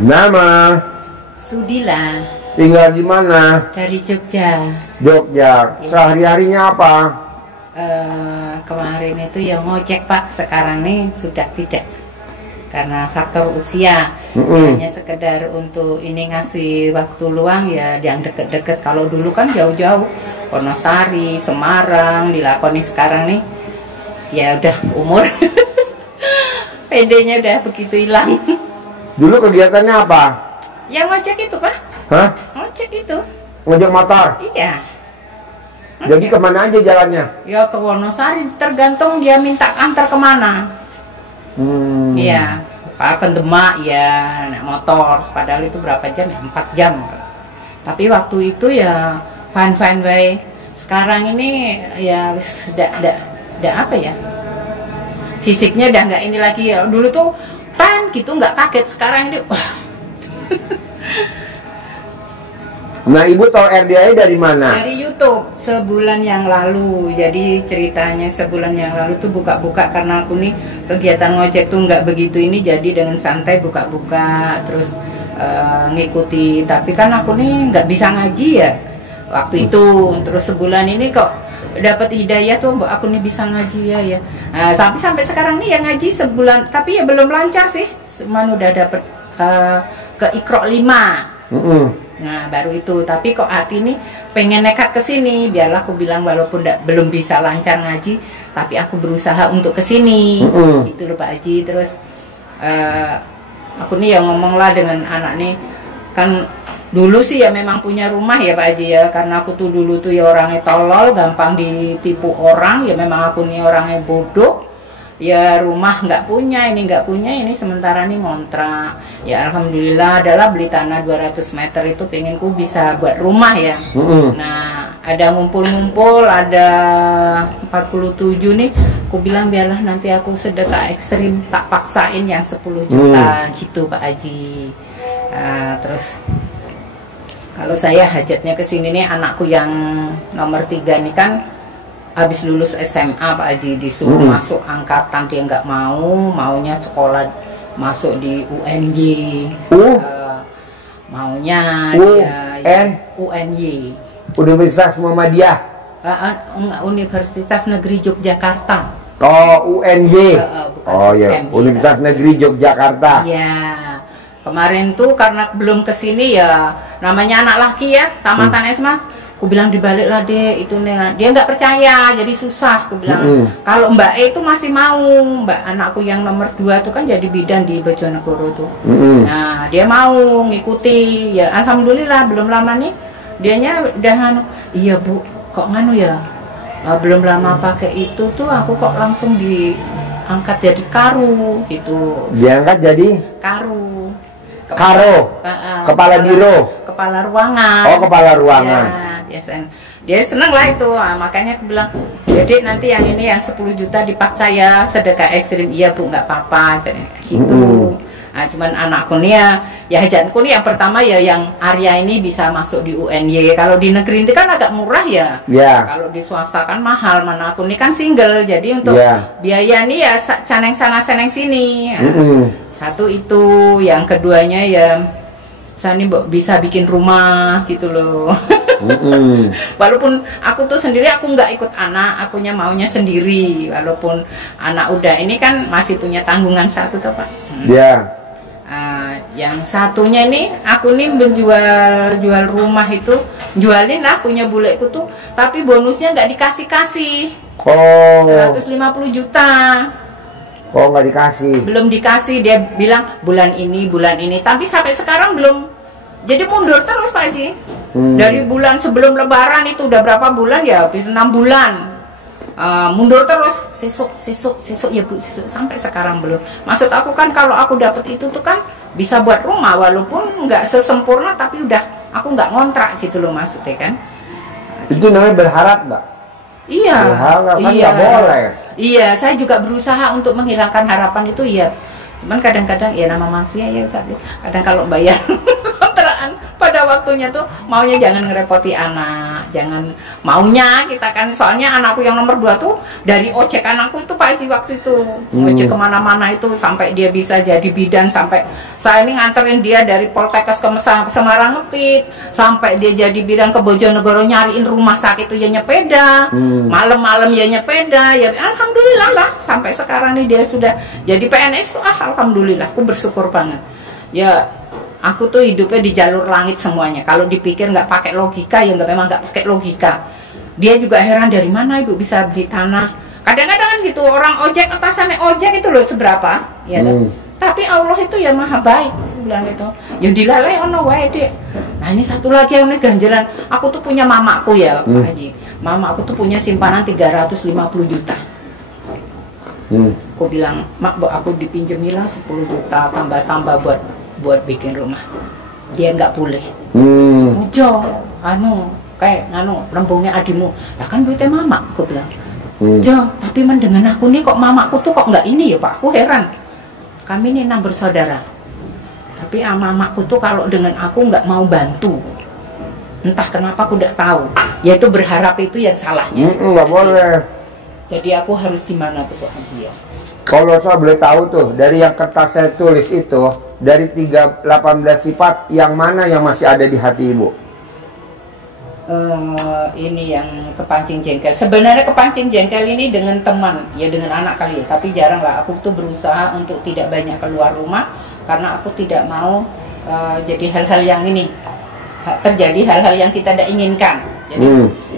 Nama Sudila. tinggal di mana? Dari Jogja. Jogja. Ya. Sehari-harinya apa? Kemarin itu ya ngojek Pak, sekarang nih sudah tidak karena faktor usia. Hanya sekedar untuk ini ngasih waktu luang ya yang deket-deket. Kalau dulu kan jauh-jauh, Wonosari, Semarang dilakoni, sekarang nih ya udah umur PD-nya udah begitu hilang. Dulu kegiatannya apa? Yang ngojek itu Pak. Hah? Ngojek itu. Ngojek motor? Iya. Jadi kemana aja jalannya? Ya ke Wonosari, tergantung dia minta antar kemana. Iya, Pak ke Demak ya naik motor. Padahal itu berapa jam ya? 4 jam. Tapi waktu itu ya fine way. Sekarang ini ya udah apa ya? Fisiknya udah nggak ini lagi ya. Dulu tuh gitu nggak kaget, sekarang ini wah. Nah, ibu tahu RDA dari mana? Dari YouTube sebulan yang lalu. Jadi ceritanya sebulan yang lalu tuh buka-buka, karena aku nih kegiatan ngojek tuh nggak begitu ini, jadi dengan santai buka-buka terus ngikuti. Tapi kan aku nih nggak bisa ngaji ya waktu itu. Terus sebulan ini kok dapat hidayah tuh, aku nih bisa ngaji ya. Sampai sekarang nih yang ngaji sebulan, tapi ya belum lancar sih. Cuman udah dapat ke Iqra 5. Nah baru itu, tapi kok hati ini pengen nekat ke sini. Biarlah aku bilang walaupun belum bisa lancar ngaji, tapi aku berusaha untuk ke sini. Itu loh Pak Haji. Terus aku nih yang ngomong lah dengan anak nih, kan dulu sih ya memang punya rumah ya Pak Haji ya, karena aku tuh dulu tuh ya orangnya tolol, gampang ditipu orang. Ya memang aku nih orangnya bodoh. Ya rumah nggak punya, ini sementara nih ngontrak. Ya alhamdulillah adalah beli tanah 200 meter itu pengenku bisa buat rumah ya. Nah ada ngumpul-ngumpul, ada 47 nih. Aku bilang biarlah nanti aku sedekah ekstrim, tak paksain yang 10 juta gitu Pak Haji. Terus kalau saya hajatnya ke sini nih, anakku yang nomor 3 nih kan habis lulus SMA Pak Haji, disuruh masuk angkatan, dia nggak maunya sekolah masuk di UNY. Maunya dia UNY, Universitas Muhammadiyah. Universitas Negeri Yogyakarta. Oh, UNY. Oh ya, Universitas Negeri Yogyakarta. Ya. Kemarin tuh karena belum kesini ya, namanya anak laki ya, tamatan SMA. Aku bilang dibaliklah deh itu nih, dia nggak percaya, jadi susah. Aku bilang kalau Mbak E itu masih mau, Mbak anakku yang nomor 2 tuh kan jadi bidan di Bojonegoro tuh. Nah dia mau ngikuti, ya alhamdulillah belum lama nih dianya udah nganu. Iya Bu, kok nganu ya? Belum lama pakai itu tuh aku kok langsung diangkat jadi karu gitu. Diangkat jadi karu. Kepala biro. Kepala ruangan. Oh, kepala ruangan. Ya, dia seneng lah itu. Makanya aku bilang, jadi nanti yang ini yang 10 juta dipaksa ya sedekah ekstrim. Iya Bu, nggak apa-apa gitu. Nah, cuman anakku nih ya hajatku nih yang pertama ya yang Arya ini bisa masuk di UNY. Kalau di negeri ini kan agak murah ya. Kalau di swasta kan mahal. Mana aku nih kan single, jadi untuk biaya nih ya caneng sana seneng sini. Satu itu, yang keduanya ya saya nih bisa bikin rumah gitu loh. Walaupun aku tuh sendiri, aku nggak ikut anak, akunya maunya sendiri. Walaupun anak udah ini kan masih punya tanggungan satu tuh Pak. Yang satunya ini aku nih jual rumah itu, jualin lah punya buleku tuh, tapi bonusnya nggak dikasih. 150 juta. Oh nggak dikasih? Belum dikasih, dia bilang bulan ini, tapi sampai sekarang belum. Jadi mundur terus Pak Haji. Dari bulan sebelum Lebaran itu udah berapa bulan ya? 6 bulan. Mundur terus, sesuk ya Bu, sesuk, sampai sekarang belum. Maksud aku kan kalau aku dapat itu tuh kan bisa buat rumah, walaupun nggak sesempurna, tapi udah aku nggak ngontrak gitu loh maksudnya kan. Itu namanya berharap nggak? Iya. Berharap kan nggak boleh. Iya, saya juga berusaha untuk menghilangkan harapan itu ya. Cuman kadang-kadang ya nama manusia ya, kadang kalau bayar kontrakan pada waktunya tuh maunya jangan ngerepoti anak, jangan maunya kita kan, soalnya anakku yang nomor 2 tuh dari ojek anakku itu Pak Haji waktu itu ojek kemana-mana itu sampai dia bisa jadi bidan, sampai saya ini nganterin dia dari Poltekkes ke Semarang Ngepit, sampai dia jadi bidan ke Bojonegoro nyariin rumah sakit itu ya nyepeda, malam-malam ya nyepeda, ya alhamdulillah lah sampai sekarang nih dia sudah jadi PNS tuh, alhamdulillah aku bersyukur banget ya. Aku tuh hidupnya di jalur langit semuanya. Kalau dipikir nggak pakai logika ya memang nggak pakai logika. Dia juga heran dari mana ibu bisa beli tanah. Kadang-kadang kan gitu orang ojek, atasannya ojek itu loh seberapa, ya. Tapi Allah itu ya maha baik, bilang gitu. Ya dilalai ono wae dek. Nah ini satu lagi yang ini ganjalan. Aku tuh punya mamaku ya Pak Haji. Mamaku tuh punya simpanan 350 juta. Aku bilang, mak aku dipinjemilah 10 juta tambah-tambah buat bikin rumah. Dia nggak boleh. Ujo, kayak rembungnya adimu. Lah kan duitnya mama, aku bilang. Jo, tapi mendengar aku nih kok mamaku tuh kok nggak ini ya Pak, aku heran. Kami ini 6 bersaudara. Tapi mamaku tuh kalau dengan aku nggak mau bantu. Entah kenapa aku nggak tahu. Yaitu berharap itu yang salahnya. Nggak boleh. Jadi aku harus gimana tuh Pak Haji ya? Kalau saya boleh tahu tuh, dari yang kertas saya tulis itu, dari 18 sifat, yang mana yang masih ada di hati ibu? Ini yang kepancing jengkel. Sebenarnya kepancing jengkel ini dengan teman, ya dengan anak kali ya. Tapi jarang lah, aku tuh berusaha untuk tidak banyak keluar rumah, karena aku tidak mau jadi hal-hal yang ini, terjadi hal-hal yang kita tidak inginkan. Jadi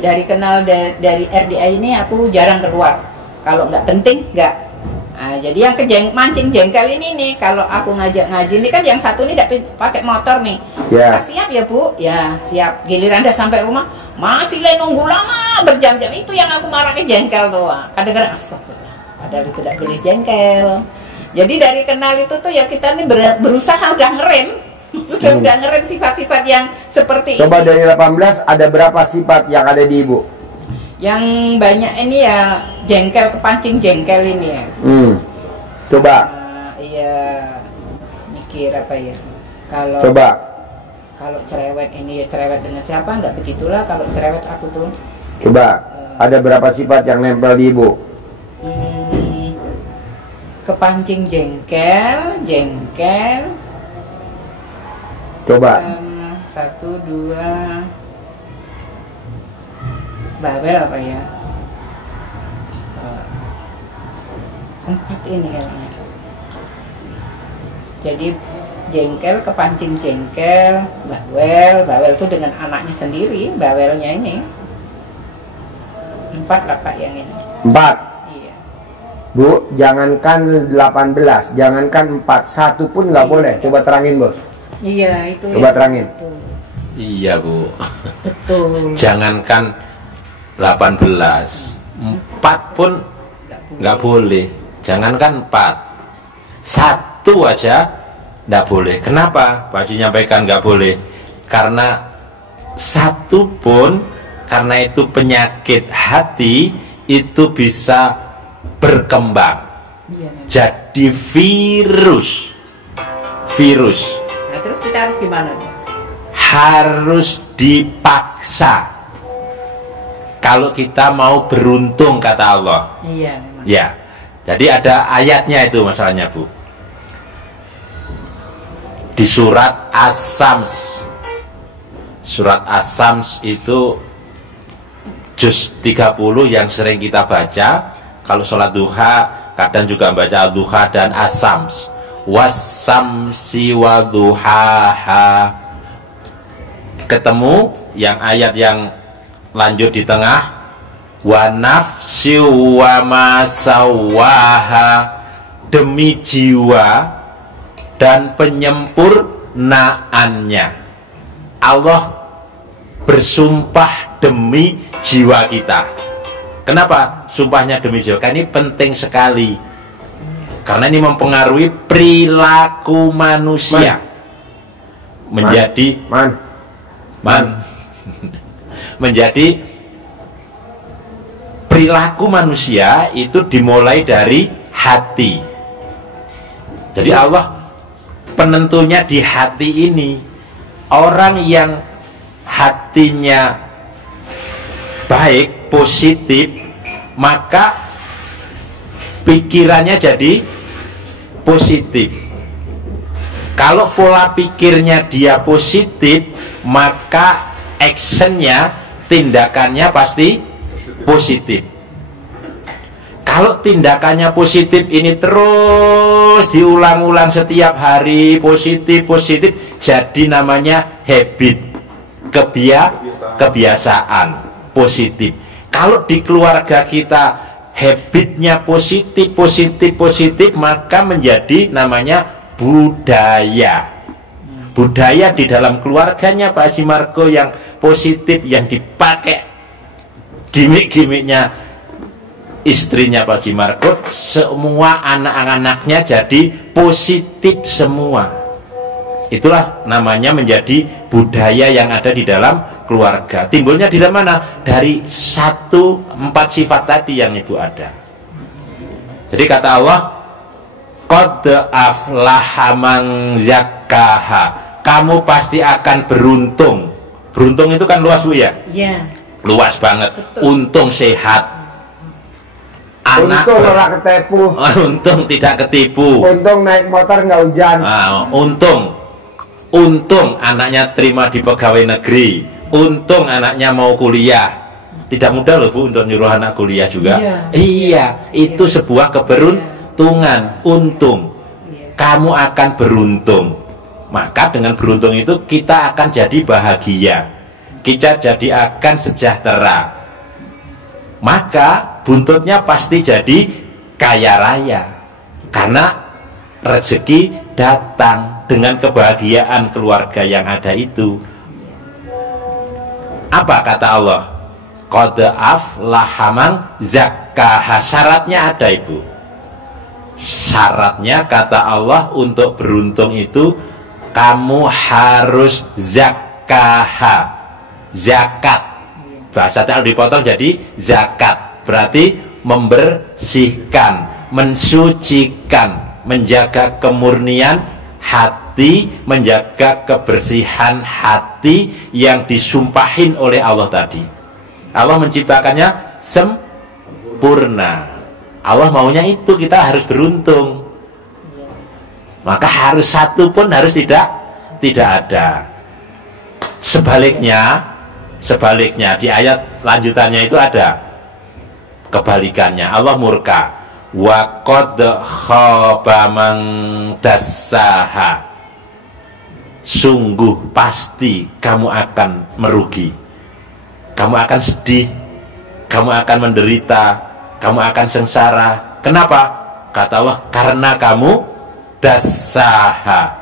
dari kenal dari RDA ini aku jarang keluar. Kalau nggak penting nggak. Nah, jadi yang mancing jengkel ini nih, kalau aku ngajak ngaji ini kan yang satu ini tidak pakai motor nih. Siap ya Bu? Ya siap. Giliran udah sampai rumah masih nunggu lama berjam-jam, itu yang aku marahnya jengkel tuh. Kadang-kadang astagfirullah. Padahal itu tidak boleh jengkel. Jadi dari kenal itu tuh ya kita nih berusaha udah ngerem. Maksudnya udah ngerem sifat-sifat yang seperti Coba ini. Dari 18 ada berapa sifat yang ada di ibu? Yang banyak ini ya jengkel, kepancing jengkel ini ya. Coba. Iya, mikir apa ya? Kalau cerewet ini ya cerewet dengan siapa? Nggak begitulah kalau cerewet aku tuh. Coba. Ada berapa sifat yang nempel di ibu? Kepancing jengkel. Coba. 1, 2. Bawel apa ya? 4 ini kayaknya. Jadi jengkel, kepancing jengkel, bawel itu dengan anaknya sendiri, bawelnya ini. 4 lah Pak yang ini. 4. Iya. Bu, jangankan 18, jangankan 4, 1 pun nggak boleh. Coba terangin bos. Iya itu. Coba terangin. Betul. Iya Bu. Betul. Jangankan 18, 4 pun nggak boleh. Jangankan 4, 1 aja nggak boleh. Kenapa Pak Haji nyampaikan nggak boleh? Karena 1 pun, karena itu penyakit hati, itu bisa berkembang jadi virus. Nah terus kita harus gimana? Harus dipaksa kalau kita mau beruntung, kata Allah. Iya memang. Ya, jadi ada ayatnya itu masalahnya Bu. Di surat As-Sams. Surat As-Sams itu juz 30 yang sering kita baca. Kalau sholat duha, kadang juga baca duha dan As-Sams. Was-samsi wa duhaha. Ketemu yang ayat yang lanjut di tengah, wa nafsi wa ma sawaha, demi jiwa dan penyempurnaannya. Allah bersumpah demi jiwa kita. Kenapa sumpahnya demi jiwa? Karena ini penting sekali. Karena ini mempengaruhi perilaku manusia. Menjadi menjadi perilaku manusia itu dimulai dari hati. Jadi Allah penentunya di hati ini. Orang yang hatinya baik, positif, maka pikirannya jadi positif. Kalau pola pikirnya dia positif, maka actionnya, tindakannya pasti positif. Kalau tindakannya positif ini terus diulang-ulang setiap hari, positif, jadi namanya habit, kebiasaan positif. Kalau di keluarga kita habitnya positif, maka menjadi namanya budaya. Budaya di dalam keluarganya Pak Haji Margo yang positif, yang dipakai gimmick-gimmicknya istrinya Pak Haji Margo, semua anak-anaknya jadi positif semua. Itulah namanya menjadi budaya yang ada di dalam keluarga. Timbulnya di mana? Dari 4 sifat tadi yang Ibu ada. Jadi kata Allah, qad aflaha man zakkaha. Kamu pasti akan beruntung. Beruntung itu kan luas, Bu ya? Iya. Luas banget. Betul. Untung sehat. Anak untung orang ketipu, untung tidak ketipu, untung naik motor nggak hujan, untung anaknya terima di pegawai negeri, untung anaknya mau kuliah. Tidak mudah loh Bu untuk nyuruh anak kuliah juga. Iya, itu sebuah keberuntungan. Untung kamu akan beruntung, maka dengan beruntung itu kita akan jadi bahagia, kita jadi akan sejahtera. Maka buntutnya pasti jadi kaya raya, karena rezeki datang dengan kebahagiaan keluarga yang ada itu. Apa kata Allah? Qad aflaha man zakkaha. Syaratnya ada, Ibu. Syaratnya kata Allah untuk beruntung itu kamu harus zakkaha, zakat. Bahasa kalau dipotong jadi zakat, berarti membersihkan, mensucikan, menjaga kemurnian hati, menjaga kebersihan hati yang disumpahin oleh Allah tadi. Allah menciptakannya sempurna. Allah maunya itu kita harus beruntung. Maka harus satu pun harus tidak ada. Sebaliknya di ayat lanjutannya itu ada kebalikannya. Allah murka. Wa qad khaba man dassaha. Sungguh pasti kamu akan merugi. Kamu akan sedih, kamu akan menderita, kamu akan sengsara. Kenapa? Kata Allah, karena kamu dassaha.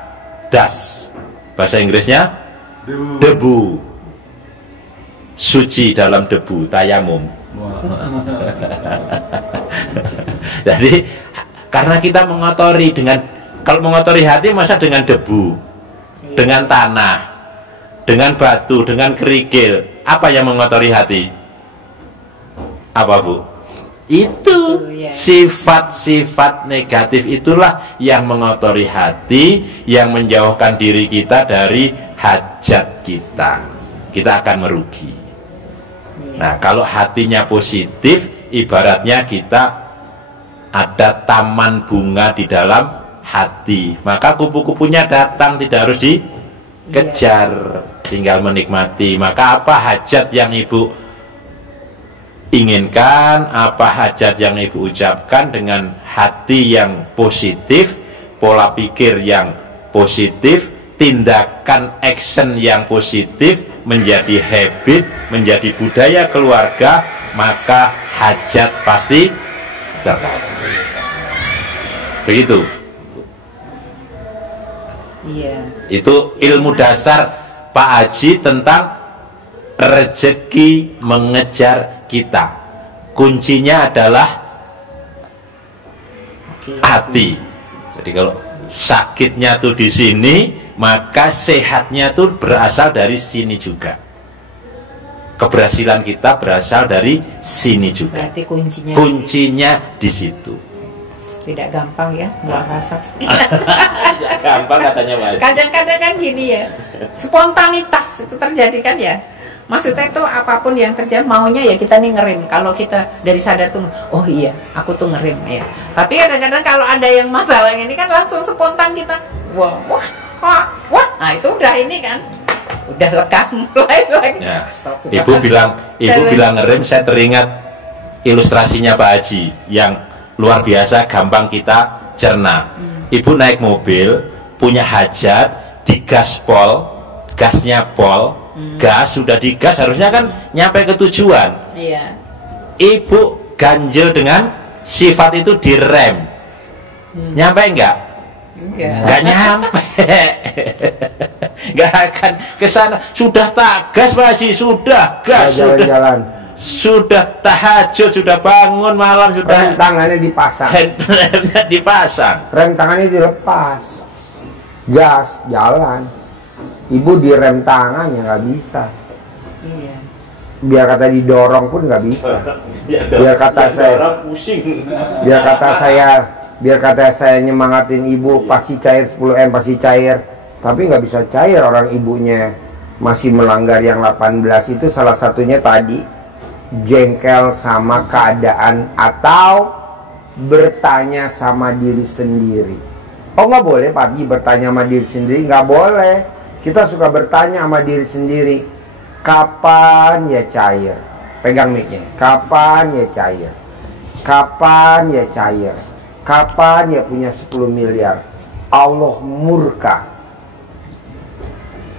Das, bahasa Inggrisnya debu. Suci dalam debu, tayamum. Jadi karena kita mengotori dengan, kalau mengotori hati masa dengan debu, dengan tanah, dengan batu, dengan kerikil. Apa yang mengotori hati? Apa, Bu? Itu sifat-sifat negatif itulah yang mengotori hati, yang menjauhkan diri kita dari hajat kita. Kita akan merugi. Nah, kalau hatinya positif, ibaratnya kita ada taman bunga di dalam hati. Maka kupu-kupunya datang, tidak harus dikejar, tinggal menikmati. Maka apa hajat yang Ibu inginkan, apa hajat yang Ibu ucapkan dengan hati yang positif, pola pikir yang positif, tindakan action yang positif, menjadi habit, menjadi budaya keluarga, maka hajat pasti terkabul. Begitu. Iya. Itu ilmu dasar Pak Haji tentang rezeki mengejar kita. Kuncinya adalah hati. Jadi kalau sakitnya tuh di sini, maka sehatnya tuh berasal dari sini juga. keberhasilan kita berasal dari sini juga. Berarti kuncinya Kuncinya di situ. tidak gampang ya buang rasa. Ya, gampang katanya Mas. Kadang-kadang kan gini ya, spontanitas itu terjadi kan ya. Maksudnya itu apapun yang terjadi maunya ya kita nih ngerem. Kalau kita dari sadar tuh, oh iya aku tuh ngerem ya. Tapi kadang-kadang kalau ada yang masalah ini kan langsung spontan kita, wah. Nah itu udah ini kan, udah lekas mulai lagi. Ya. Stop, Ibu bilang ngerem, saya teringat ilustrasinya Pak Haji yang luar biasa gampang kita cerna. Ibu naik mobil, punya hajat, digaspol, gasnya pol, gas sudah digas harusnya kan nyampe ke tujuan. Iya. Ibu ganjel dengan sifat itu direm, nyampe enggak? Enggak nyampe. Enggak akan ke sana. Sudah tak gas Pak Haji, sudah gas, jalan-jalan. Sudah tahajud, sudah bangun malam, sudah Rem tangannya dipasang. remnya dipasang. Rem tangannya dilepas. Gas, jalan. Ibu direm tangannya nggak bisa. Iya. Biar kata didorong pun nggak bisa. Biar kata saya pusing. Biar kata saya nyemangatin ibu, pasti cair 10M, pasti cair. Tapi nggak bisa cair, orang ibunya masih melanggar yang 18 itu. Salah satunya tadi jengkel sama keadaan atau bertanya sama diri sendiri. Oh nggak boleh pagi bertanya sama diri sendiri, nggak boleh. Kita suka bertanya sama diri sendiri, kapan ya cair? Pegang mic-nya. Kapan ya cair? Kapan ya cair? Kapan ya punya 10 miliar? Allah murka.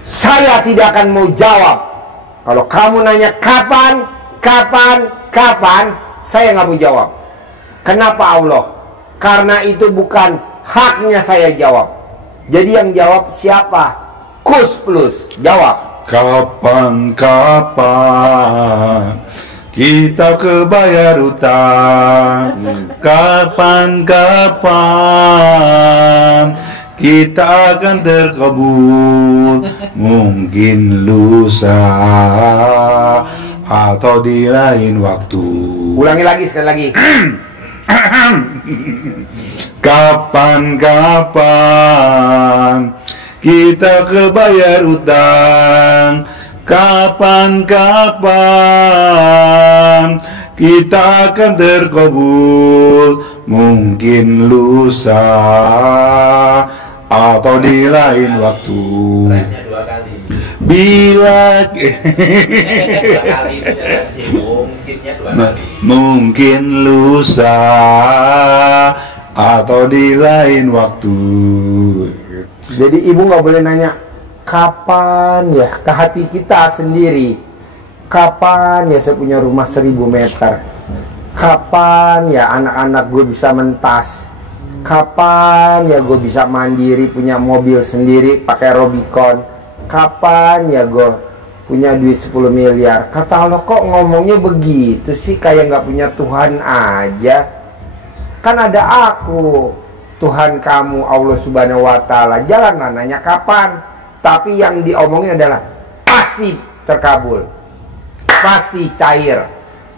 Saya tidak akan mau jawab. Kalau kamu nanya kapan, saya nggak mau jawab. Kenapa Allah? Karena itu bukan haknya saya jawab. Jadi yang jawab siapa? Kus Plus jawab. Kapan kita kebayar utang? Kapan kita akan terkabul? Mungkin lusa atau di lain waktu. Ulangi lagi sekali lagi. Kapan kita kebayar utang? Kapan kita akan terkabul? Mungkin lusa atau di lain waktu. Dua kali. Bila mungkinnya dua kali. mungkin lusa atau di lain waktu. Jadi ibu nggak boleh nanya kapan ya, ke hati kita sendiri. Kapan ya saya punya rumah 1000 meter? Kapan ya anak-anak gue bisa mentas? Kapan ya gue bisa mandiri, punya mobil sendiri pakai Robicon? Kapan ya gue punya duit 10 miliar? Kata Allah, kok ngomongnya begitu sih, kayak nggak punya Tuhan aja. Kan ada aku, Tuhan kamu, Allah Subhanahu wa Ta'ala. Janganlah nanya kapan, tapi yang diomongin adalah pasti terkabul, pasti cair,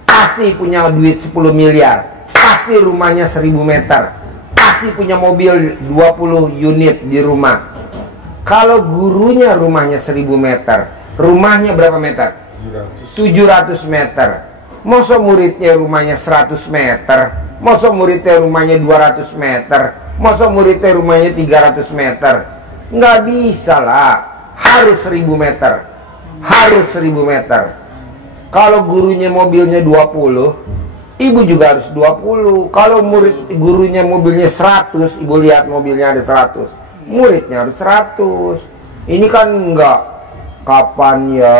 pasti punya duit 10 miliar, pasti rumahnya 1000 meter, pasti punya mobil 20 unit di rumah. Kalau gurunya rumahnya 1000 meter, rumahnya berapa meter? 700 meter. Masa muridnya rumahnya 100 meter? Masa muridnya rumahnya 200 meter? Masa muridnya rumahnya 300 meter? Nggak bisa lah, harus 1000 meter. Harus 1000 meter. Kalau gurunya mobilnya 20, ibu juga harus 20. Kalau gurunya mobilnya 100, ibu lihat mobilnya ada 100, muridnya harus 100. Ini kan enggak. Kapan ya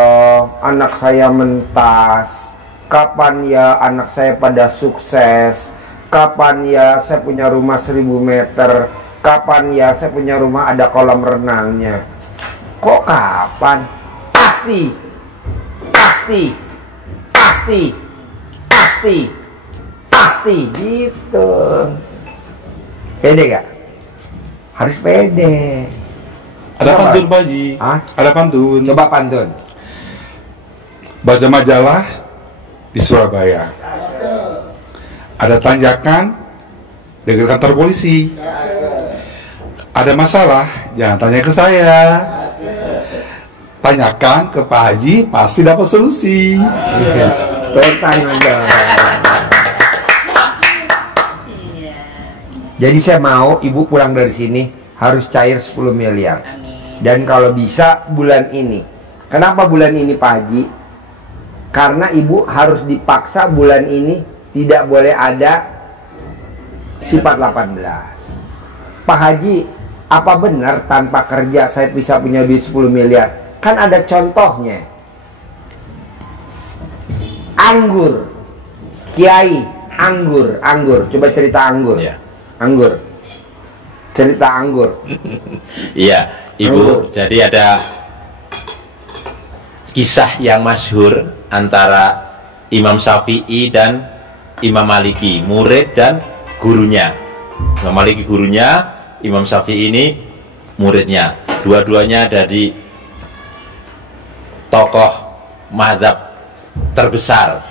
anak saya mentas? Kapan ya anak saya pada sukses? Kapan ya saya punya rumah 1000 meter? Kapan ya saya punya rumah ada kolam renangnya? Kok kapan? Pasti. Gitu. Pede gak? Harus pede. Ada pantun Pak Haji. Hah? Ada pantun. Coba pantun. baca majalah di Surabaya. Ada tanjakan dekat kantor polisi. Ada masalah, jangan tanya ke saya. Tanyakan ke Pak Haji, pasti dapat solusi. Bertanya. Jadi saya mau ibu pulang dari sini harus cair 10 miliar. Amin. Dan kalau bisa bulan ini. Kenapa bulan ini Pak Haji? Karena ibu harus dipaksa bulan ini tidak boleh ada sifat 18. Pak Haji, apa benar tanpa kerja saya bisa punya duit 10 miliar? Kan ada contohnya. Anggur. Kiai, anggur. Coba cerita anggur. Ya. Anggur. Cerita anggur. Iya, Ibu. Jadi ada kisah yang masyhur antara Imam Syafi'i dan Imam Maliki, murid dan gurunya. Imam Maliki gurunya, Imam Syafi'i ini muridnya. Dua-duanya ada di tokoh mazhab terbesar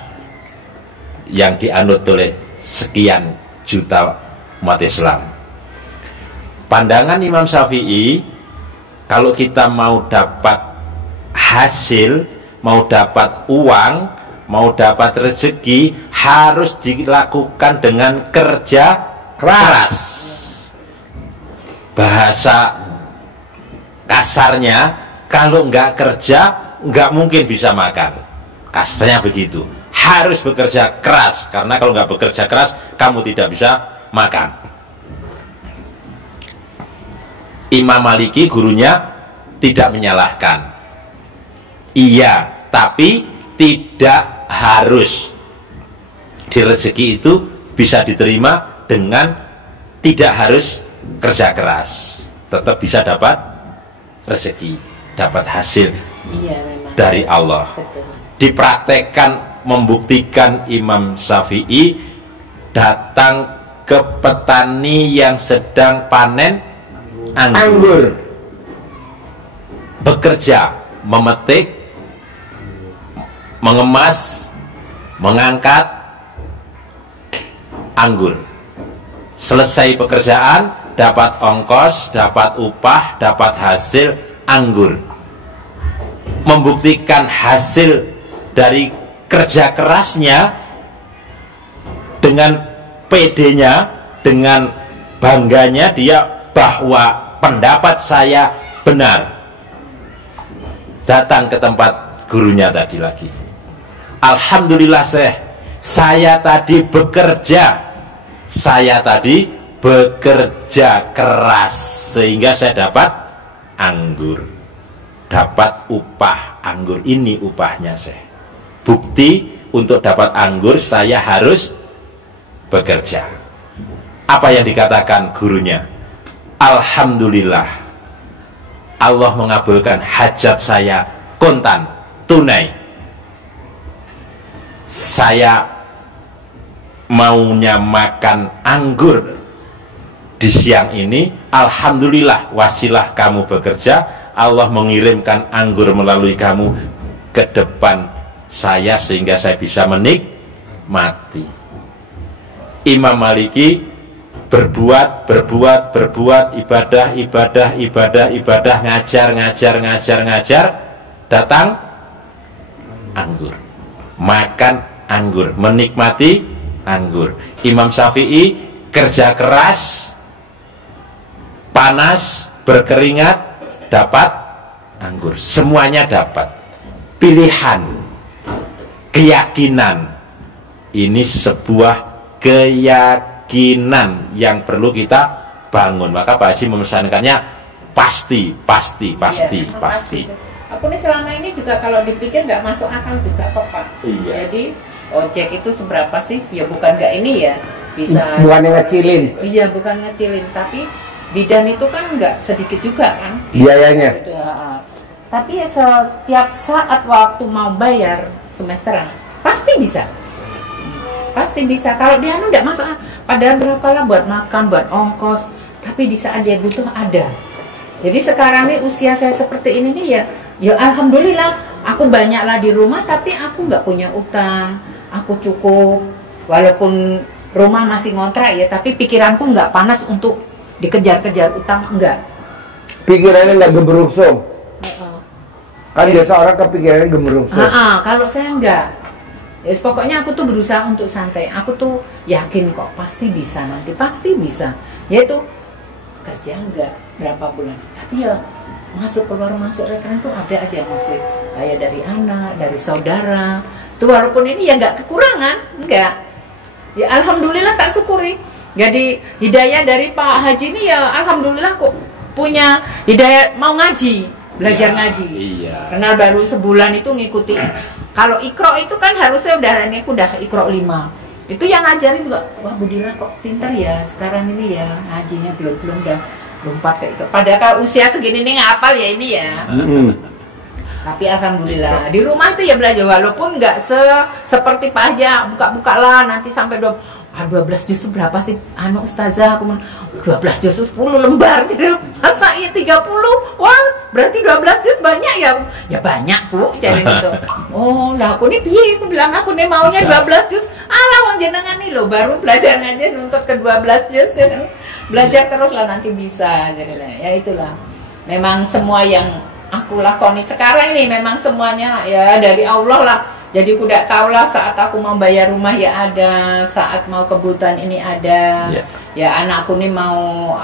yang dianut oleh sekian juta umat Islam. Pandangan Imam Syafi'i, kalau kita mau dapat hasil, mau dapat uang, mau dapat rezeki, harus dilakukan dengan kerja keras. Bahasa kasarnya, kalau nggak kerja, nggak mungkin bisa makan. Kasarnya begitu. Harus bekerja keras, karena kalau nggak bekerja keras, kamu tidak bisa makan. Imam Maliki gurunya tidak menyalahkan. Iya, tapi tidak harus. Di rezeki itu bisa diterima dengan tidak harus kerja keras. Tetap bisa dapat rezeki, dapat hasil dari Allah. Dipraktekkan, membuktikan Imam Syafi'i datang ke petani yang sedang panen anggur. Bekerja, memetik, mengemas, mengangkat anggur. Selesai pekerjaan, dapat ongkos, dapat upah, dapat hasil anggur. Membuktikan hasil dari kerja kerasnya dengan PD-nya, dengan bangganya dia bahwa pendapat saya benar. Datang ke tempat gurunya tadi lagi. Alhamdulillah saya tadi bekerja keras sehingga saya dapat anggur, dapat upah anggur. Ini upahnya saya. Bukti untuk dapat anggur saya harus bekerja. Apa yang dikatakan gurunya? Alhamdulillah, Allah mengabulkan hajat saya kontan, tunai. Saya maunya makan anggur di siang ini. Alhamdulillah, wasilah kamu bekerja, Allah mengirimkan anggur melalui kamu ke depan saya sehingga saya bisa menikmati. Imam Maliki berbuat, ibadah, ngajar, datang anggur, makan anggur, menikmati anggur. Imam Syafi'i kerja keras, panas, berkeringat, dapat anggur. Semuanya dapat. Pilihan, keyakinan, ini sebuah keyakinan yang perlu kita bangun. Maka Pak Haji memesankannya pasti. Aku nih selama ini juga kalau dipikir nggak masuk akal juga kok Pak. Iya. Jadi ojek itu seberapa sih? Ya bukan nggak ini ya, bisa. Bukan yang ngecilin. Iya, bukan ngecilin, tapi bidan itu kan nggak sedikit juga kan biayanya. Gitu, tapi ya setiap saat waktu mau bayar semesteran pasti bisa. Pasti bisa. Kalau dia nggak masuk, padahal berapa lah buat makan, buat ongkos, tapi di saat dia butuh ada. Jadi sekarang nih usia saya seperti ini nih ya alhamdulillah aku banyaklah di rumah tapi aku nggak punya utang, aku cukup, walaupun rumah masih ngontrak ya, tapi pikiranku nggak panas untuk dikejar-kejar utang, enggak. Pikirannya nggak gemerungsung. Kan biasa orang kepikirannya gemerungsung. Kalau saya enggak. Yes, pokoknya aku tuh berusaha untuk santai. Aku tuh yakin kok pasti bisa nanti, pasti bisa. Yaitu kerja enggak berapa bulan, tapi ya masuk rekening tuh ada aja masih kayak dari anak, dari saudara. Tuh walaupun ini ya enggak kekurangan, enggak. Ya alhamdulillah tak syukuri. Jadi hidayah dari Pak Haji ini ya alhamdulillah kok punya hidayah mau ngaji, belajar ngaji. Iya. Karena baru sebulan itu ngikuti. Kalau ikro itu kan harusnya udah ikro 5. Itu yang ngajarin juga, wah Budila kok pintar ya sekarang ini ya, ngajinya belum dah lompat ke itu. Padahal usia segini nih ngapal ya ini ya. Tapi alhamdulillah di rumah itu ya belajar, walaupun nggak seperti Pak Haji buka-buka lah nanti sampai 12 juz berapa sih ustazah, aku 12 juz 10 lembar, jadi masa iya 30, wah berarti 12 juz banyak ya banyak Bu, jadi gitu. Oh lah aku nih piye, aku bilang aku nih maunya 12 juz, alah wong jenengan nih lo baru belajar ngaji untuk ke 12 juz ya. Belajar terus lah nanti bisa, jadi ya itulah memang semua yang aku lakoni sekarang ini memang semuanya ya dari Allah lah. Jadi aku udah tahu lah saat aku mau bayar rumah ya ada, saat mau kebutuhan ini ada. Ya anakku nih mau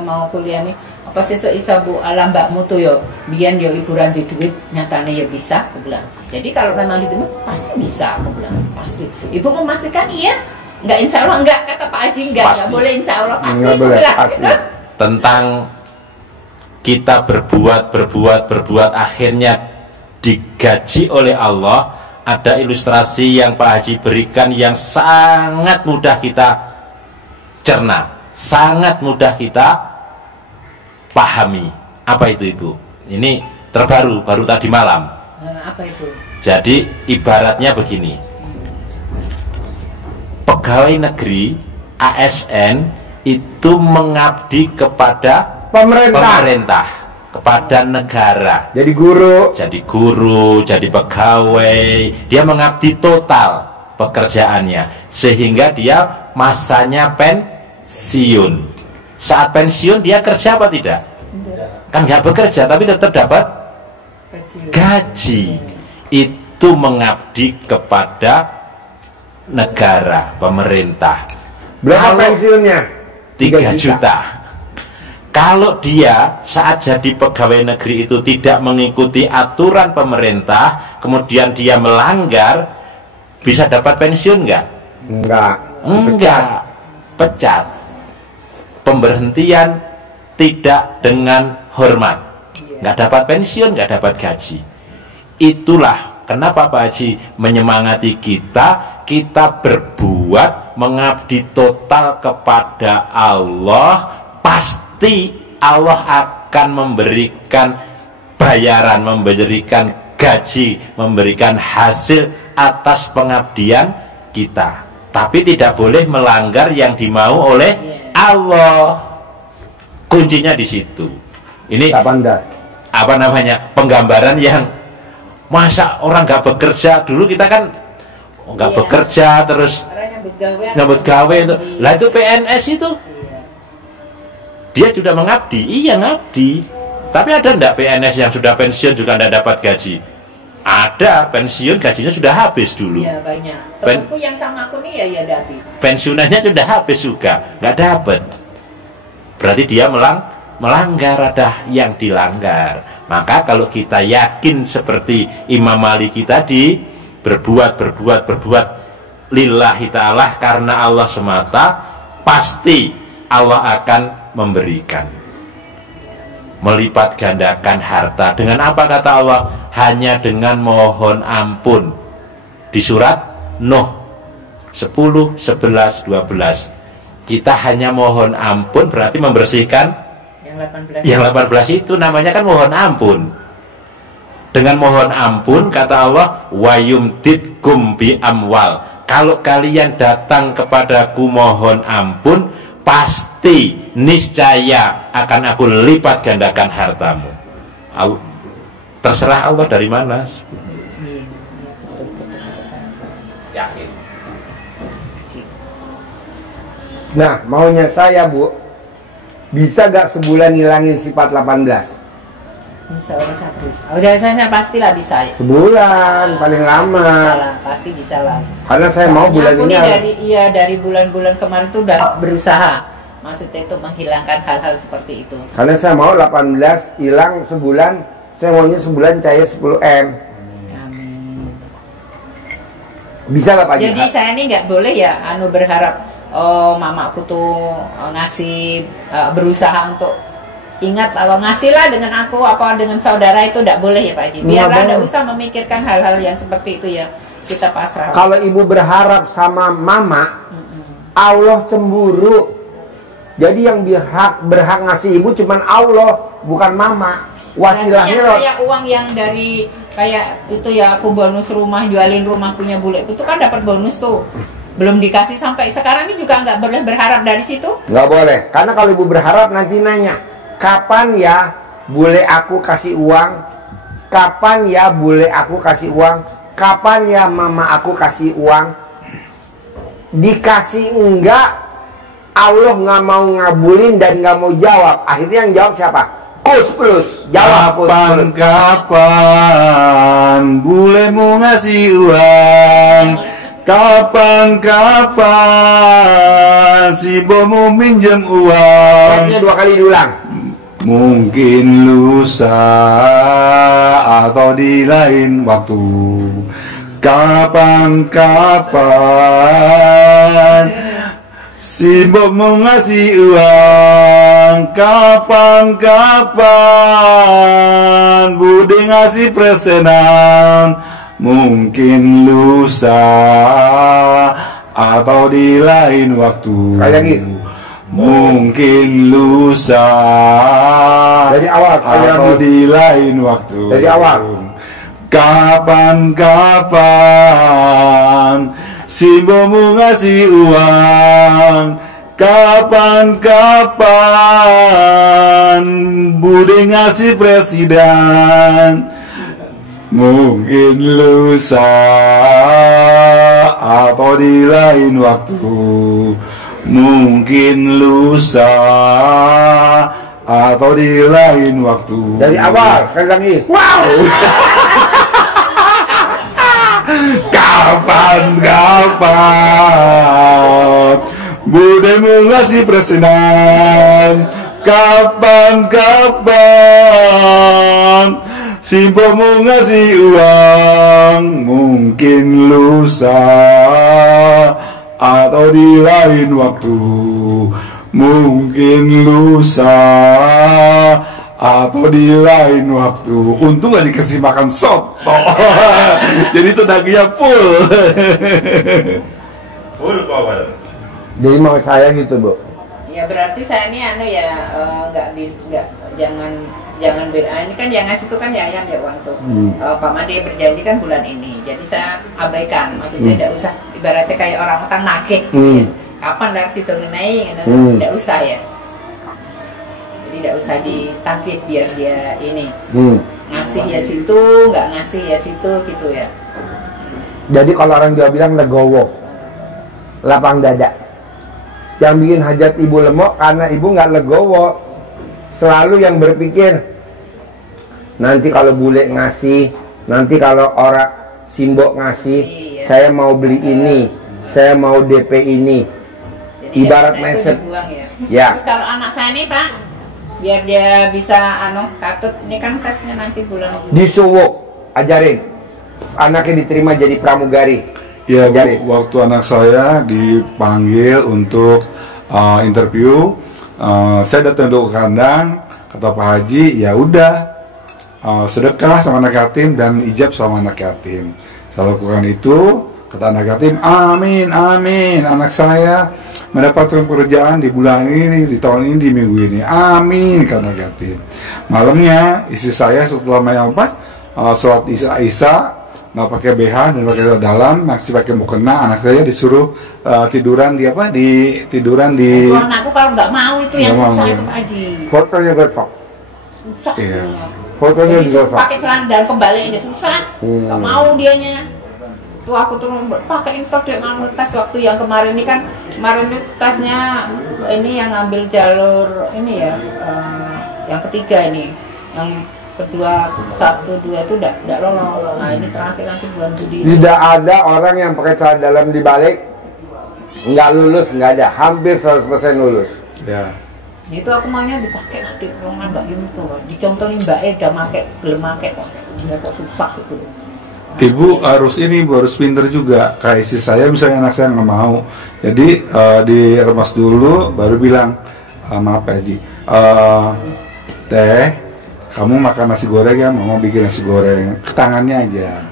mau kuliah nih. Apa sih seisabu ala mbakmu tuh yo, biyen yo hiburan di duit nyatanya ya bisa, aku bilang. Jadi kalau memang ditemu pasti bisa, aku bilang pasti. Ibu memastikan iya? Enggak, insya Allah enggak, kata Pak Haji enggak boleh, insya Allah pasti. Enggak boleh, pasti. Tentang kita berbuat akhirnya digaji oleh Allah. Ada ilustrasi yang Pak Haji berikan yang sangat mudah kita cerna, sangat mudah kita pahami. Apa itu Ibu? Ini terbaru, baru tadi malam. Apa itu? Jadi ibaratnya begini, pegawai negeri ASN itu mengabdi kepada pemerintah, kepada negara. Jadi guru, jadi pegawai, dia mengabdi total pekerjaannya sehingga dia masanya pensiun. Saat pensiun dia kerja apa tidak? Kan nggak bekerja tapi tetap dapat gaji. Itu mengabdi kepada negara, pemerintah. Berapa pensiunnya? 3 juta. Kalau dia saat jadi pegawai negeri itu tidak mengikuti aturan pemerintah, kemudian dia melanggar, bisa dapat pensiun nggak? Enggak. Pecat. Pemberhentian tidak dengan hormat. Nggak dapat pensiun, nggak dapat gaji. Itulah kenapa Pak Haji menyemangati kita berbuat, mengabdi total kepada Allah, pasti Allah akan memberikan bayaran, memberikan gaji, memberikan hasil atas pengabdian kita. Tapi tidak boleh melanggar yang dimau oleh Allah. Kuncinya di situ. Ini apa namanya, penggambaran yang masa orang nggak bekerja. Dulu kita kan nggak bekerja terus nyambut gawe itu. Lah itu PNS itu. Dia sudah mengabdi, iya ngabdi. Tapi ada enggak PNS yang sudah pensiun juga enggak dapat gaji? Ada, pensiun gajinya sudah habis dulu. Iya banyak. Temanku yang sama aku nih ya udah habis. Pensiunannya sudah habis juga, nggak dapat. Berarti dia melanggar, ada yang dilanggar. Maka kalau kita yakin seperti Imam Maliki tadi, berbuat lillahi ta'ala karena Allah semata, pasti Allah akan memberikan, melipat gandakan harta. Dengan apa kata Allah? Hanya dengan mohon ampun. Di surat Nuh 10, 11, 12 kita hanya mohon ampun, berarti membersihkan yang 18 itu namanya kan mohon ampun. Dengan mohon ampun kata Allah, wa yumditkum bi amwal, kalau kalian datang kepadaku mohon ampun, niscaya akan aku lipat gandakan hartamu. terserah Allah dari mana. Iya, betul-betul sekali. Yakin. Nah, maunya saya, Bu, bisa gak sebulan ngilangin sifat 18? Insya Allah saya terus. Udah saya pastilah bisa. Sebulan paling lama. Pasti bisa lah. Karena saya mau Soalnya bulan aku ini nih dari bulan-bulan kemarin tuh udah berusaha. Maksudnya itu menghilangkan hal-hal seperti itu. karena saya mau 18 hilang sebulan. Saya maunya sebulan cahaya 10M. Amin. Bisa gak Pak Haji? Jadi saya ini nggak boleh ya berharap oh mamaku tuh ngasih berusaha untuk ingat atau ngasihlah dengan aku apa dengan saudara itu tidak boleh ya Pak Haji. Biarlah tidak usah memikirkan hal-hal yang seperti itu ya, kita pasrah. Kalau ibu berharap sama mama, Allah cemburu. Jadi yang berhak ngasih ibu cuman Allah, bukan mama. Wasilahnya loh. Kayak uang yang dari kayak itu ya aku bonus rumah, jualin rumah punya bule itu kan dapat bonus tuh. Belum dikasih sampai sekarang ini juga nggak boleh berharap dari situ. Nggak boleh, karena kalau ibu berharap nanti nanya, kapan ya bule aku kasih uang? Kapan ya bule aku kasih uang? Kapan ya mama aku kasih uang? Dikasih enggak, Allah nggak mau ngabulin dan nggak mau jawab. Akhirnya yang jawab siapa? Kus plus, jawab kus plus. Kapan bulemu ngasih uang? Kapan si bomu minjem uang? Ayatnya 2 kali diulang. Mungkin lusa atau di lain waktu. Kapan si bomu ngasih uang? Kapan bude ngasih presenan? Mungkin lusa atau di lain waktu. Sekali lagi. Mungkin lusa Dari awal, sekali atau lagi. di lain waktu. Dari awal. Kapan si bomu ngasih uang? Kapan bude ngasih presiden? Mungkin lusa atau di lain waktu. Mungkin lusa atau di lain waktu. Dari awal, sekali lagi. Wow. Kapan budemu ngasih presiden? Kapan si bomu ngasih uang? Mungkin lusa atau di lain waktu. Mungkin lusa atau di lain waktu. Untung gak dikasih makan soto. Jadi itu dagingnya full. Full power. Jadi mau saya gitu, Bu. Ya berarti saya ini jangan ini kan yang ngasih itu kan ya uang tuh. Pak Made berjanji kan bulan ini, jadi saya abaikan, maksudnya tidak usah ibaratnya kayak orang utang nagih gitu ya. Kapan dari situ naik, tidak usah ya. Jadi tidak usah ditagih biar dia ini ngasih ya situ, nggak ngasih ya situ gitu ya. Jadi kalau orang Jawa bilang legowo, lapang dada. Yang bikin hajat ibu lemok karena ibu nggak legowo. Selalu yang berpikir nanti kalau bule ngasih, nanti kalau orang simbok ngasih, saya mau beli ini, saya mau DP ini. Jadi Ibarat saya mindset. itu dibuang ya. Ya. Terus kalau anak saya nih Pak, biar dia bisa katut, ini kan tesnya nanti bulan Disuwuk, ajarin. Anaknya diterima jadi pramugari. Ya, Ajarin. waktu anak saya dipanggil untuk interview, saya datang dulu ke kandang, kata Pak Haji, ya udah sedekah sama anak yatim dan ijab sama anak yatim. Saya lakukan itu, kata anak yatim, amin, amin, anak saya mendapatkan pekerjaan di bulan ini, di tahun ini, di minggu ini, amin, kata anak yatim. Malamnya istri saya setelah menyampat sholat isya nggak pakai BH dan pakai dalam, masih pakai mukena, anak saya disuruh tiduran di anakku kalau nggak mau itu yang Nggak susah mau. itu Pak Haji. Fotonya berpok. susah. Iya. Fotonya Jadi juga pakai celana dan kembali aja susah. Gak mau dianya. Tuh aku tuh pakai impor dia ngambil tas waktu yang kemarin ini kan, kemarin itu tasnya ini yang ngambil jalur ini ya, yang ketiga ini, yang kedua 1, 2 itu udah lolos. Nah ini terakhir nanti bulan Juli. Tidak ada orang yang pakai celana dalam dibalik nggak lulus, nggak ada. Hampir 100% lulus. Ya. Itu aku maunya dipakai nanti ruangan Mbak Yum tuh, dicontohin Mbak udah make, belum make kok, ya kok susah itu. Ibu harus ini, Bu, harus pinter juga. Kayak istri saya misalnya, anak saya nggak mau, jadi diremas dulu, baru bilang, maaf Pak Haji, Teh, kamu makan nasi goreng ya, Mama bikin nasi goreng, ke tangannya aja,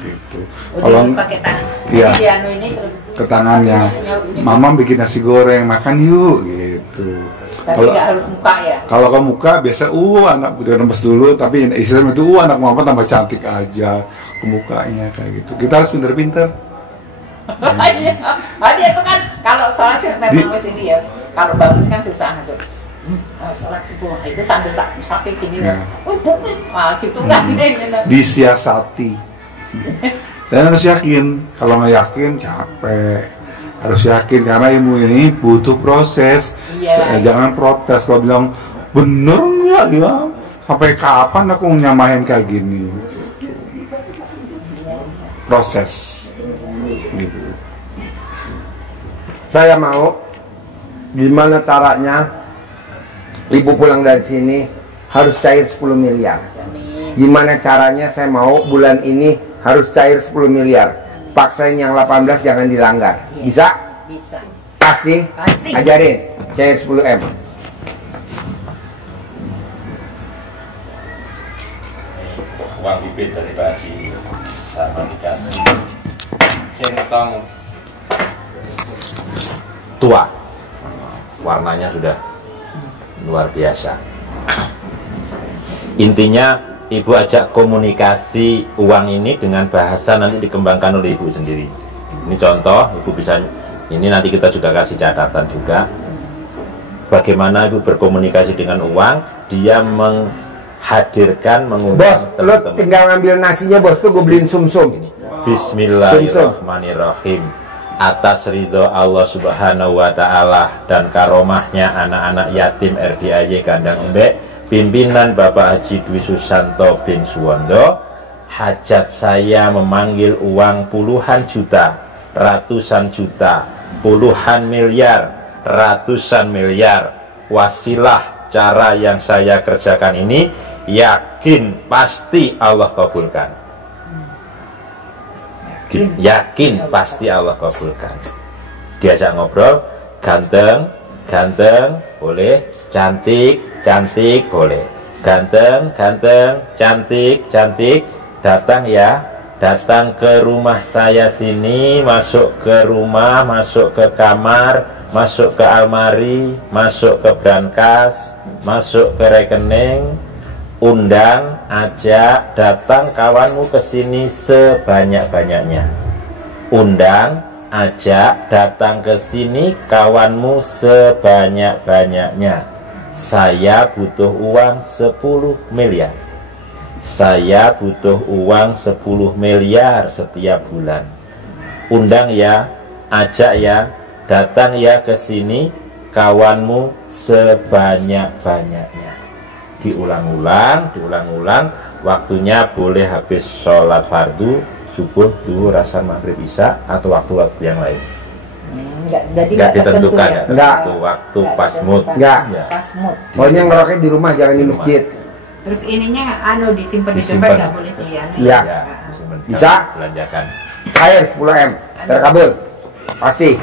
gitu. Kalau pakai tangan, iya, ini terus ke tangannya, Mama bikin nasi goreng, makan yuk, gitu. Tapi nggak harus muka ya. Kalau ke muka biasa, anak udah remes dulu, tapi istilahnya itu, anak Mama tambah cantik aja ke mukanya kayak gitu. Kita harus pinter-pinter. Iya, dia itu kan kalau sholat sih memang wes ini ya. Kalau bangun kan susah aja. Sholat subuh itu sambil tak sakit gini ya. Gitu kan Disiasati. Dan harus yakin. Kalau nggak yakin capek. Harus yakin karena ilmu ini butuh proses. Iya. Jangan protes kalau bilang bener nggak ya. Sampai kapan aku nyamain kayak gini? Proses. Gitu. Saya mau, gimana caranya Ibu pulang dari sini harus cair 10 miliar. Gimana caranya saya mau bulan ini harus cair 10 miliar. Paksain yang 18 jangan dilanggar. Bisa? Bisa. Pasti? Pasti. Ajarin, cair 10 M. Uang bibit dari Pak Haji sama dikasih centong tua, warnanya sudah luar biasa. Intinya Ibu ajak komunikasi uang ini dengan bahasa nanti dikembangkan oleh Ibu sendiri. Ini contoh, Ibu bisa, ini nanti kita juga kasih catatan juga bagaimana Ibu berkomunikasi dengan uang. Dia menghadirkan, mengundang Bos, lo tinggal ngambil nasinya bos, tuh gue beliin sumsum. Bismillahirrahmanirrahim. Atas ridho Allah Subhanahu wa Ta'ala dan karomahnya anak-anak yatim RDAY Kandang Embek, pimpinan Bapak Haji Dwi Susanto bin Suwondo, hajat saya memanggil uang puluhan juta, ratusan juta, puluhan miliar, ratusan miliar. Wasilah cara yang saya kerjakan ini, yakin pasti Allah kabulkan. Yakin pasti Allah kabulkan. Diajak ngobrol, ganteng, ganteng boleh, cantik, cantik boleh, ganteng, ganteng, cantik, cantik, datang ya, datang ke rumah saya sini, masuk ke rumah, masuk ke kamar, masuk ke almari, masuk ke brankas, masuk ke rekening, undang, ajak, datang kawanmu ke sini sebanyak-banyaknya. Undang, ajak, datang ke sini kawanmu sebanyak-banyaknya. Saya butuh uang 10 miliar. Saya butuh uang 10 miliar setiap bulan. Undang ya, ajak ya, datang ya ke sini kawanmu sebanyak-banyaknya. Diulang-ulang, diulang-ulang. Waktunya boleh habis sholat fardu, subuh, duhur, asar, maghrib, isya, atau waktu-waktu yang lain. Nggak ditentukan ya? Nggak. Waktu pas mood. Nggak. Ya. Pas mood. Pokoknya ngerokok di rumah, jangan di masjid. Terus ininya disimpan di Disimpan. tempat nggak boleh kelihatan. Iya. Ya, Bisa. belanjakan. Cair 10 M. Terkabul. Pasti.